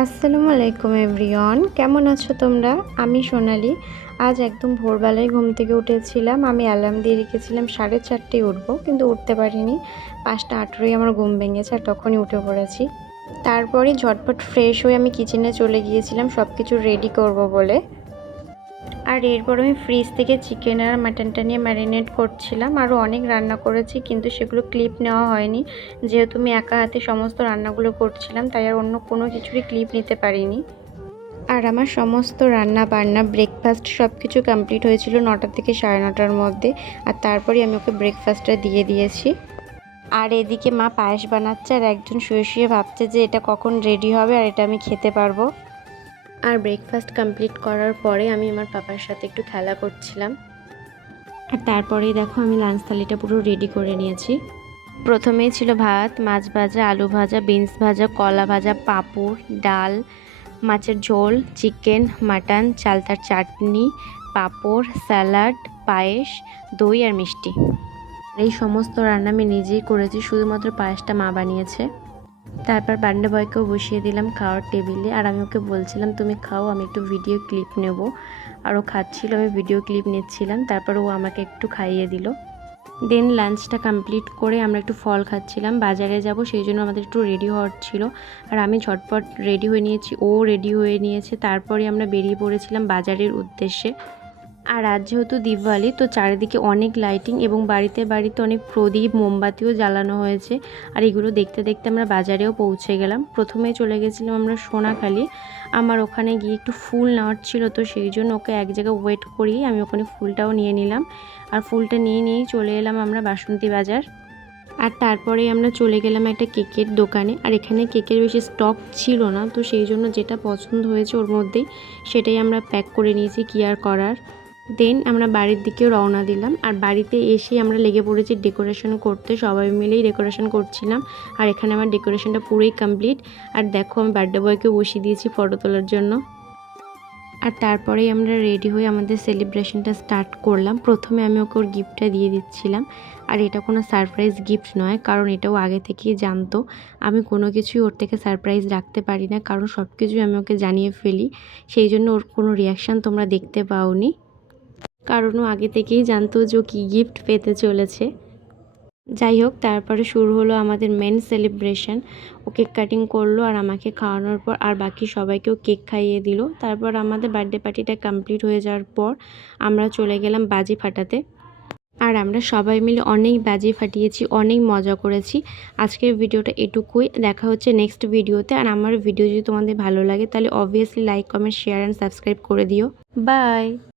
আসসালামু আলাইকুম এভরিওয়ান, কেমন আছো তোমরা? আমি সোনালি। আজ একদম ভোরবেলায় ঘুম থেকে উঠেছিলাম। আমি অ্যালার্ম দিয়ে রেখেছিলাম 4:30টায় উঠবো, কিন্তু উঠতে পারিনি। 5:18 আমার ঘুম ভেঙেছে আর তখনই উঠে পড়েছি। তারপরে ঝটপট ফ্রেশ হয়ে আমি কিচেনে চলে গিয়েছিলাম সব কিছু রেডি করব বলে। আর এরপর আমি ফ্রিজ থেকে চিকেন আর মাটনটা নিয়ে ম্যারিনেট করছিলাম। আরও অনেক রান্না করেছি, কিন্তু সেগুলো ক্লিপ নেওয়া হয়নি, যেহেতু আমি একা হাতে সমস্ত রান্নাগুলো করছিলাম, তাই আর অন্য কোনো কিছুরই ক্লিপ নিতে পারিনি। আর আমার সমস্ত রান্না বান্না ব্রেকফাস্ট সব কিছু কমপ্লিট হয়েছিল 9টা থেকে 9:30টার মধ্যে। আর তারপরে আমি ওকে ব্রেকফাস্টটা দিয়ে দিয়েছি। আর এদিকে মা পায়েস বানাচ্ছে, আর একজন শুয়ে শুয়ে ভাবছে যে এটা কখন রেডি হবে আর এটা আমি খেতে পারবো। আর ব্রেকফাস্ট কমপ্লিট করার পরে আমি আমার পাপার সাথে একটু খেলা করছিলাম। আর তারপরেই দেখো আমি লাঞ্চ থালিটা পুরো রেডি করে নিয়েছি। প্রথমেই ছিল ভাত, মাছ ভাজা, আলু ভাজা, বিনস ভাজা, কলা ভাজা, পাঁপড়, ডাল, মাছের ঝোল, চিকেন, মাটন, চালতার চাটনি, পাঁপড়, স্যালাড, পায়েস, দই আর মিষ্টি। এই সমস্ত রান্না আমি নিজেই করেছি, শুধুমাত্র পায়েসটা মা বানিয়েছে। তারপর বার্থডে বয়কেও বসিয়ে দিলাম খাওয়ার টেবিলে, আর আমি ওকে বলছিলাম তুমি খাও, আমি একটু ভিডিও ক্লিপ নেব। আর ও খাচ্ছিল, আমি ভিডিও ক্লিপ নিচ্ছিলাম। তারপর ও আমাকে একটু খাইয়ে দিল। দেন লাঞ্চটা কমপ্লিট করে আমরা একটু ফল খাচ্ছিলাম। বাজারে যাব সেই জন্য আমাদের একটু রেডি হওয়ার ছিল, আর আমি ঝটপট রেডি হয়ে নিয়েছি, ও রেডি হয়ে নিয়েছে। তারপরে আমরা বেরিয়ে পড়েছিলাম বাজারের উদ্দেশ্যে। আর আজ যেহেতু দিওয়ালি, তো চারিদিকে অনেক লাইটিং এবং বাড়িতে বাড়িতে অনেক প্রদীপ মোমবাতিও জ্বালানো হয়েছে। আর এগুলো দেখতে দেখতে আমরা বাজারেও পৌঁছে গেলাম। প্রথমে চলে গেছিলাম আমরা সোনাখালি। আমার ওখানে গিয়ে একটু ফুল নেওয়ার ছিল, তো সেই জন্য ওকে এক জায়গায় ওয়েট করিয়ে আমি ওখানে ফুলটাও নিয়ে নিলাম। আর ফুলটা নিয়েই চলে এলাম আমরা বাসন্তী বাজার। আর তারপরে আমরা চলে গেলাম একটা কেকের দোকানে। আর এখানে কেকের বেশি স্টক ছিল না, তো সেই জন্য যেটা পছন্দ হয়েছে ওর মধ্যেই সেটাই আমরা প্যাক করে নিয়েছি, কি আর করার। দেন আমরা বাড়ির দিকেও রওনা দিলাম। আর বাড়িতে এসে আমরা লেগে পড়েছি ডেকোরেশন করতে, সবাই মিলেই ডেকোরেশন করছিলাম। আর এখানে আমার ডেকোরেশনটা পুরোই কমপ্লিট। আর দেখো আমি বার্থডে বয়কে বসিয়ে দিয়েছি ফটো তোলার জন্য। আর তারপরেই আমরা রেডি হয়ে আমাদের সেলিব্রেশনটা স্টার্ট করলাম। প্রথমে আমি ওকে ওর গিফটটা দিয়ে দিচ্ছিলাম। আর এটা কোনো সারপ্রাইজ গিফট নয়, কারণ এটাও আগে থেকেই জানতো। আমি কোনো কিছুই ওর থেকে সারপ্রাইজ রাখতে পারি না, কারণ সব কিছুই আমি ওকে জানিয়ে ফেলি। সেই জন্য ওর কোনো রিয়াকশান তোমরা দেখতে পাওনি, কারণ ও আগে থেকেই জানতো যে ও কী গিফট পেতে চলেছে। যাই হোক, তারপরে শুরু হলো আমাদের মেন সেলিব্রেশন। ও কেক কাটিং করলো, আর আমাকে খাওয়ানোর পর আর বাকি সবাইকেও কেক খাইয়ে দিল। তারপর আমাদের বার্থডে পার্টিটা কমপ্লিট হয়ে যাওয়ার পর আমরা চলে গেলাম বাজি ফাটাতে। আর আমরা সবাই মিলে অনেক বাজি ফাটিয়েছি, অনেক মজা করেছি। আজকের ভিডিওটা এটুকুই, দেখা হচ্ছে নেক্সট ভিডিওতে। আর আমার ভিডিও যদি তোমাদের ভালো লাগে তাহলে obviously like, comment, share and subscribe করে দিও। বাই।